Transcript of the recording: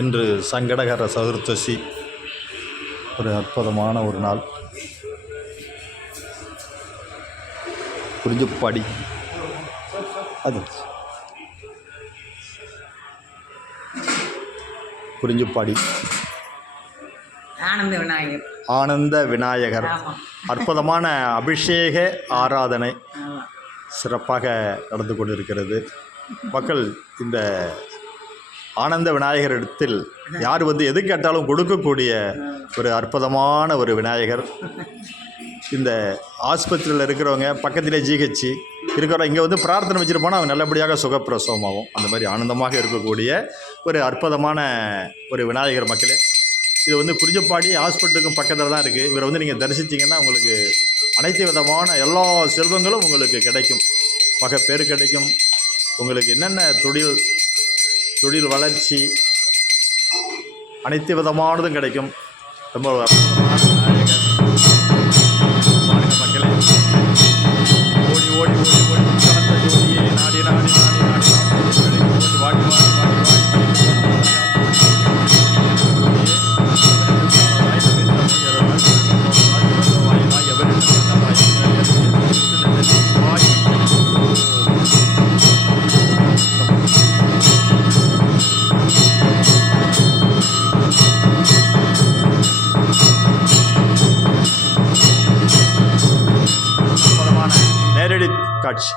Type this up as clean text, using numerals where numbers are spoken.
இன்று சங்கடகர சதுர்த்தசி, ஒரு அற்புதமான ஒரு நாள். குறிஞ்சிப்பாடி அது குறிஞ்சிப்பாடி ஆனந்த விநாயகர் அற்புதமான அபிஷேக ஆராதனை சிறப்பாக நடந்து கொண்டிருக்கிறது. மக்கள் இந்த ஆனந்த விநாயகர் இடத்தில் யார் எது கேட்டாலும் கொடுக்கக்கூடிய ஒரு அற்புதமான ஒரு விநாயகர். இந்த ஆஸ்பத்திரியில் இருக்கிறவங்க பக்கத்திலே ஜிஹெச் இருக்கிறவங்க இங்கே பிரார்த்தனை வச்சுட்டு போனால் அவங்க நல்லபடியாக சுகப்பிரசவமாகும். அந்த மாதிரி ஆனந்தமாக இருக்கக்கூடிய ஒரு அற்புதமான ஒரு விநாயகர் மக்களே. இது குறிஞ்சிப்பாடி ஹாஸ்பிட்டலுக்கும் பக்கத்தில் தான் இருக்குது. இவரை நீங்கள் தரிசித்திங்கன்னா உங்களுக்கு அனைத்து விதமான எல்லா செல்வங்களும் உங்களுக்கு கிடைக்கும். பேர் கிடைக்கும். உங்களுக்கு என்னென்ன தொழில் வளர்ச்சி அனைத்து விதமானதும் கிடைக்கும். ரொம்ப அற்புதமான விநாயகர் பாருங்க மக்களே. ஓடி ஓடி ஓடி ஓடி கலந்த ஜோதியே நாடி நாடி நாடி நாடி ஓடி வாடி வாடி வாடி வாடி நேரடி காட்சி.